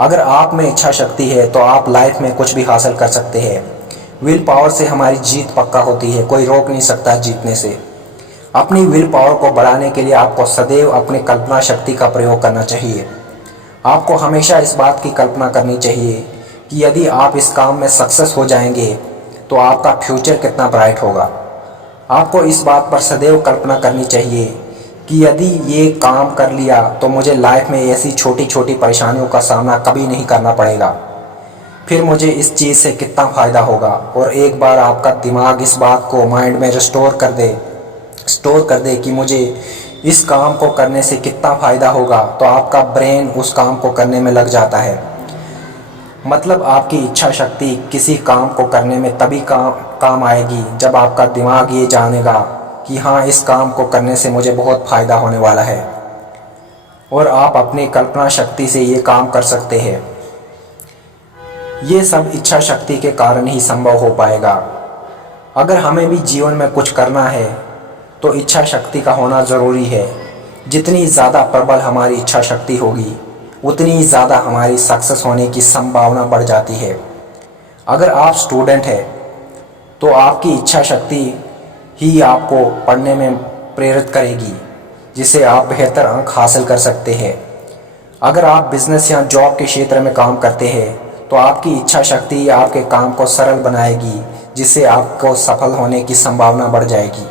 अगर आप में इच्छा शक्ति है तो आप लाइफ में कुछ भी हासिल कर सकते हैं। विल पावर से हमारी जीत पक्का होती है, कोई रोक नहीं सकता जीतने से। अपनी विल पावर को बढ़ाने के लिए आपको सदैव अपनी कल्पना शक्ति का प्रयोग करना चाहिए। आपको हमेशा इस बात की कल्पना करनी चाहिए कि यदि आप इस काम में सक्सेस हो जाएंगे तो आपका फ्यूचर कितना ब्राइट होगा। आपको इस बात पर सदैव कल्पना करनी चाहिए कि यदि ये काम कर लिया तो मुझे लाइफ में ऐसी छोटी छोटी परेशानियों का सामना कभी नहीं करना पड़ेगा, फिर मुझे इस चीज़ से कितना फ़ायदा होगा। और एक बार आपका दिमाग इस बात को माइंड में स्टोर कर दे कि मुझे इस काम को करने से कितना फ़ायदा होगा, तो आपका ब्रेन उस काम को करने में लग जाता है। मतलब आपकी इच्छा शक्ति किसी काम को करने में तभी काम आएगी जब आपका दिमाग ये जानेगा कि हाँ, इस काम को करने से मुझे बहुत फ़ायदा होने वाला है, और आप अपनी कल्पना शक्ति से ये काम कर सकते हैं। ये सब इच्छा शक्ति के कारण ही संभव हो पाएगा। अगर हमें भी जीवन में कुछ करना है तो इच्छा शक्ति का होना ज़रूरी है। जितनी ज़्यादा प्रबल हमारी इच्छा शक्ति होगी उतनी ज़्यादा हमारी सक्सेस होने की संभावना बढ़ जाती है। अगर आप स्टूडेंट हैं तो आपकी इच्छा शक्ति ही आपको पढ़ने में प्रेरित करेगी, जिससे आप बेहतर अंक हासिल कर सकते हैं। अगर आप बिजनेस या जॉब के क्षेत्र में काम करते हैं तो आपकी इच्छा शक्ति आपके काम को सरल बनाएगी, जिससे आपको सफल होने की संभावना बढ़ जाएगी।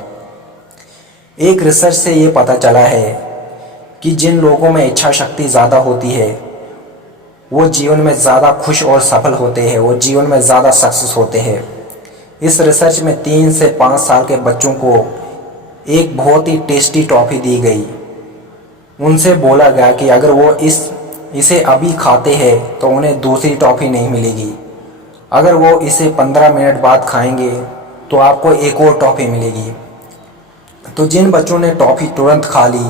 एक रिसर्च से ये पता चला है कि जिन लोगों में इच्छा शक्ति ज़्यादा होती है वो जीवन में ज़्यादा खुश और सफल होते हैं, वो जीवन में ज़्यादा सक्सेस होते हैं। इस रिसर्च में 3 से 5 साल के बच्चों को एक बहुत ही टेस्टी टॉफ़ी दी गई। उनसे बोला गया कि अगर वो इसे अभी खाते हैं तो उन्हें दूसरी टॉफ़ी नहीं मिलेगी, अगर वो इसे 15 मिनट बाद खाएंगे तो आपको एक और टॉफ़ी मिलेगी। तो जिन बच्चों ने टॉफ़ी तुरंत खा ली,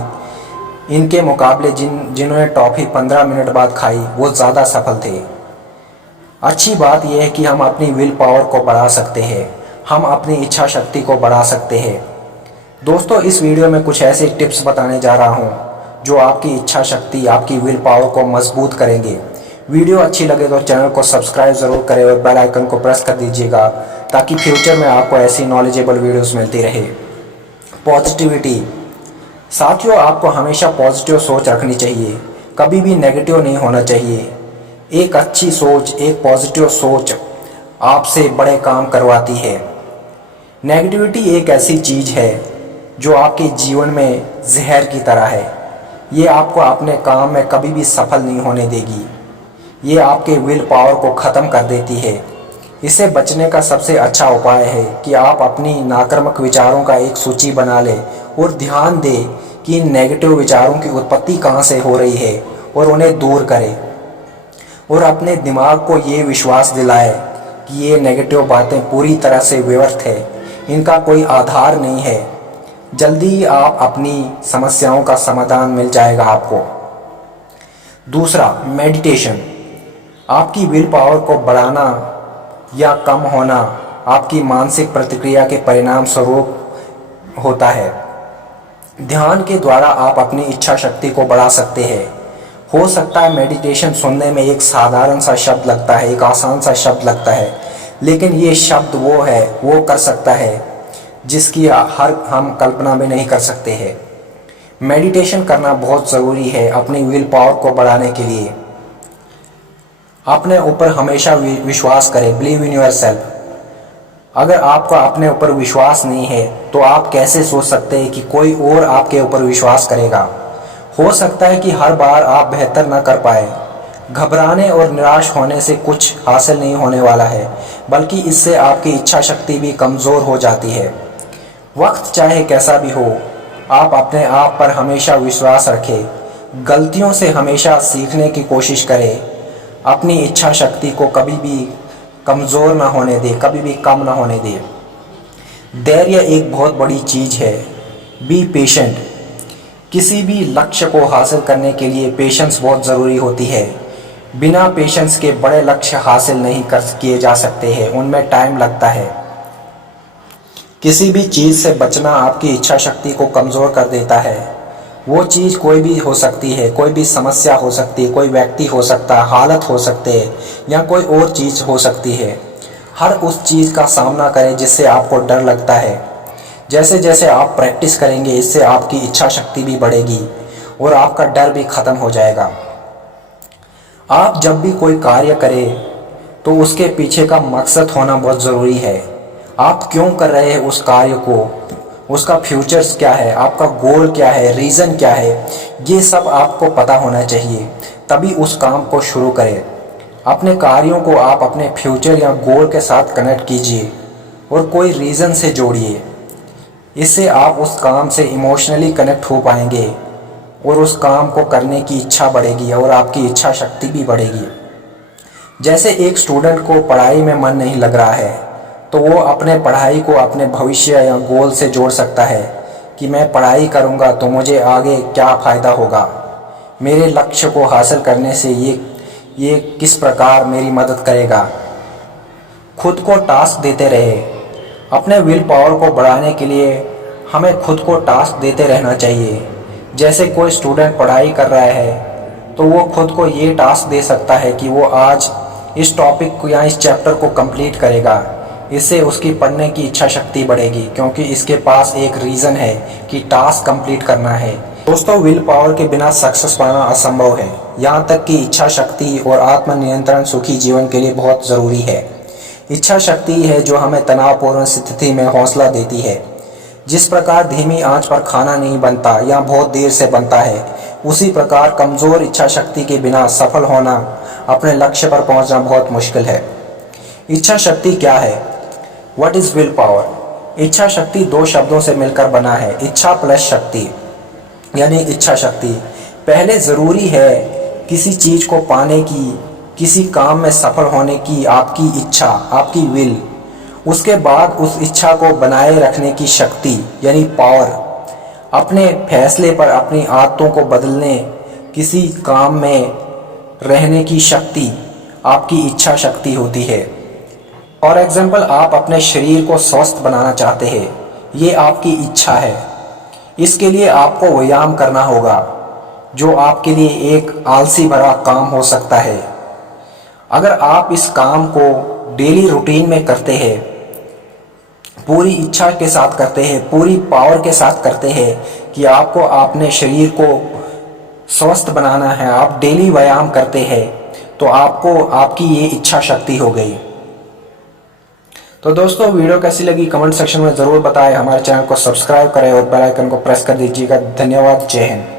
इनके मुकाबले जिन्होंने टॉफ़ी 15 मिनट बाद खाई वो ज़्यादा सफल थे। अच्छी बात यह है कि हम अपनी विल पावर को बढ़ा सकते हैं, हम अपनी इच्छा शक्ति को बढ़ा सकते हैं। दोस्तों, इस वीडियो में कुछ ऐसे टिप्स बताने जा रहा हूँ जो आपकी इच्छा शक्ति, आपकी विल पावर को मजबूत करेंगे। वीडियो अच्छी लगे तो चैनल को सब्सक्राइब ज़रूर करें और बेल आइकन को प्रेस कर दीजिएगा ताकि फ्यूचर में आपको ऐसी नॉलेजेबल वीडियोस मिलती रहे। पॉजिटिविटी। साथियों, आपको हमेशा पॉजिटिव सोच रखनी चाहिए, कभी भी नेगेटिव नहीं होना चाहिए। एक अच्छी सोच, एक पॉजिटिव सोच आपसे बड़े काम करवाती है। नेगेटिविटी एक ऐसी चीज़ है जो आपके जीवन में जहर की तरह है। ये आपको अपने काम में कभी भी सफल नहीं होने देगी। ये आपके विल पावर को ख़त्म कर देती है। इससे बचने का सबसे अच्छा उपाय है कि आप अपनी नकारात्मक विचारों का एक सूची बना लें और ध्यान दें कि इन नेगेटिव विचारों की उत्पत्ति कहाँ से हो रही है और उन्हें दूर करें। और अपने दिमाग को ये विश्वास दिलाएं कि ये नेगेटिव बातें पूरी तरह से व्यर्थ है, इनका कोई आधार नहीं है। जल्दी आप अपनी समस्याओं का समाधान मिल जाएगा आपको। दूसरा, मेडिटेशन। आपकी विल पावर को बढ़ाना या कम होना आपकी मानसिक प्रतिक्रिया के परिणाम स्वरूप होता है। ध्यान के द्वारा आप अपनी इच्छा शक्ति को बढ़ा सकते हैं। हो सकता है मेडिटेशन सुनने में एक साधारण सा शब्द लगता है, एक आसान सा शब्द लगता है, लेकिन ये शब्द वो कर सकता है जिसकी हम कल्पना भी नहीं कर सकते हैं। मेडिटेशन करना बहुत ज़रूरी है अपनी विल पावर को बढ़ाने के लिए। अपने ऊपर हमेशा विश्वास करें, बिलीव इन योर सेल्फ। अगर आपका अपने ऊपर विश्वास नहीं है तो आप कैसे सोच सकते हैं कि कोई और आपके ऊपर विश्वास करेगा। हो सकता है कि हर बार आप बेहतर न कर पाए। घबराने और निराश होने से कुछ हासिल नहीं होने वाला है, बल्कि इससे आपकी इच्छा शक्ति भी कमज़ोर हो जाती है। वक्त चाहे कैसा भी हो, आप अपने आप पर हमेशा विश्वास रखें। गलतियों से हमेशा सीखने की कोशिश करें। अपनी इच्छा शक्ति को कभी भी कमज़ोर ना होने दें, कभी भी कम ना होने दें। धैर्य एक बहुत बड़ी चीज़ है। Be patient. किसी भी लक्ष्य को हासिल करने के लिए पेशेंस बहुत ज़रूरी होती है। बिना पेशेंस के बड़े लक्ष्य हासिल नहीं किए जा सकते हैं, उनमें टाइम लगता है। किसी भी चीज़ से बचना आपकी इच्छा शक्ति को कमज़ोर कर देता है। वो चीज़ कोई भी हो सकती है, कोई भी समस्या हो सकती है, कोई व्यक्ति हो सकता है, हालत हो सकते हैं या कोई और चीज़ हो सकती है। हर उस चीज़ का सामना करें जिससे आपको डर लगता है। जैसे जैसे आप प्रैक्टिस करेंगे इससे आपकी इच्छा शक्ति भी बढ़ेगी और आपका डर भी ख़त्म हो जाएगा। आप जब भी कोई कार्य करें तो उसके पीछे का मकसद होना बहुत ज़रूरी है। आप क्यों कर रहे हैं उस कार्य को, उसका फ्यूचर्स क्या है, आपका गोल क्या है, रीज़न क्या है, ये सब आपको पता होना चाहिए, तभी उस काम को शुरू करें। अपने कार्यों को आप अपने फ्यूचर या गोल के साथ कनेक्ट कीजिए और कोई रीज़न से जोड़िए। इससे आप उस काम से इमोशनली कनेक्ट हो पाएंगे और उस काम को करने की इच्छा बढ़ेगी और आपकी इच्छा शक्ति भी बढ़ेगी। जैसे एक स्टूडेंट को पढ़ाई में मन नहीं लग रहा है तो वो अपने पढ़ाई को अपने भविष्य या गोल से जोड़ सकता है कि मैं पढ़ाई करूँगा तो मुझे आगे क्या फ़ायदा होगा, मेरे लक्ष्य को हासिल करने से ये किस प्रकार मेरी मदद करेगा। खुद को टास्क देते रहे। अपने विल पावर को बढ़ाने के लिए हमें खुद को टास्क देते रहना चाहिए। जैसे कोई स्टूडेंट पढ़ाई कर रहा है तो वो खुद को ये टास्क दे सकता है कि वो आज इस टॉपिक को या इस चैप्टर को कंप्लीट करेगा। इससे उसकी पढ़ने की इच्छा शक्ति बढ़ेगी क्योंकि इसके पास एक रीज़न है कि टास्क कंप्लीट करना है। दोस्तों, विल पावर के बिना सक्सेस पाना असंभव है। यहाँ तक कि इच्छा शक्ति और आत्मनियंत्रण सुखी जीवन के लिए बहुत ज़रूरी है। इच्छा शक्ति है जो हमें तनावपूर्ण स्थिति में हौसला देती है। जिस प्रकार धीमी आंच पर खाना नहीं बनता या बहुत देर से बनता है, उसी प्रकार कमज़ोर इच्छा शक्ति के बिना सफल होना, अपने लक्ष्य पर पहुंचना बहुत मुश्किल है। इच्छा शक्ति क्या है? What is will power? इच्छा शक्ति दो शब्दों से मिलकर बना है, इच्छा प्लस शक्ति, यानी इच्छा शक्ति। पहले ज़रूरी है किसी चीज़ को पाने की, किसी काम में सफल होने की आपकी इच्छा, आपकी विल। उसके बाद उस इच्छा को बनाए रखने की शक्ति यानी पावर। अपने फैसले पर अपनी आदतों को बदलने, किसी काम में रहने की शक्ति आपकी इच्छा शक्ति होती है। फॉर एग्जाम्पल, आप अपने शरीर को स्वस्थ बनाना चाहते हैं, ये आपकी इच्छा है। इसके लिए आपको व्यायाम करना होगा जो आपके लिए एक आलसी भरा काम हो सकता है। अगर आप इस काम को डेली रूटीन में करते हैं, पूरी इच्छा के साथ करते हैं, पूरी पावर के साथ करते हैं कि आपको अपने शरीर को स्वस्थ बनाना है, आप डेली व्यायाम करते हैं, तो आपको आपकी ये इच्छा शक्ति हो गई। तो दोस्तों, वीडियो कैसी लगी कमेंट सेक्शन में ज़रूर बताएं। हमारे चैनल को सब्सक्राइब करें और बेल आइकन को प्रेस कर दीजिएगा। धन्यवाद। जय हिंद।